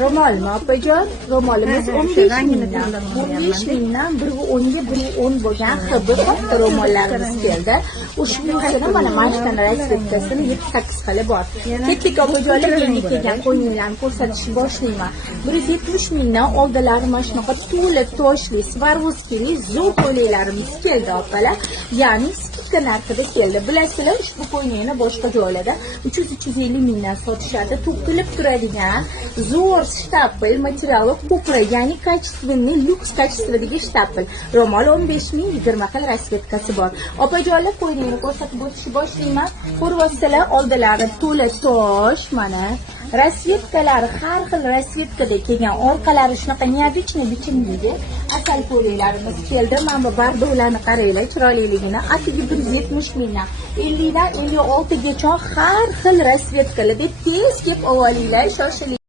Ro'molmi opajon? Ro'molimiz 15 mingdan. 15 mingdan biri 10 ga biri 10 bo'lgan hibbi katta ro'mollarimiz keldi. Ushbusini mana mashina rasvetkasini 7-8 xili bor. Ketdik opajonlar, yangi kelgan qo'yinglarni ko'rsatishni boshlayman. 170 mingdan oldilari mana shunaqa to'la toshli Swarovskili zo'r qo'ylarimiz keldi opalar. Ya'ni skidka narxida keldi. Bilasizlar, ushbu qo'yni boshqa joylarda 300-350 mingdan sotishadi. To'kilib turadigan zo'r shtapel materiali ko'proq, ya'ni качественный, lyuks качественный shtapel. Ro'mol 15 ming, 20 xil rasvetkasi bor. Opajonlar, qo'yni ko'rsatib o'tishni boshlayman. Ko'ryapsizlar, oldilari to'la tosh, mana rasvetkalari har xil rasvetkada kelgan, orqalari shunaqa neobычный bichimdagi asal qo'ylarimiz keldi. Mana bu bardovlarni qaranglar, chiroyliligini. Atiga 170 mingdan 50 dan 56 gacha har xil rasvetkalarda tez kelib olinglar, shoshiling.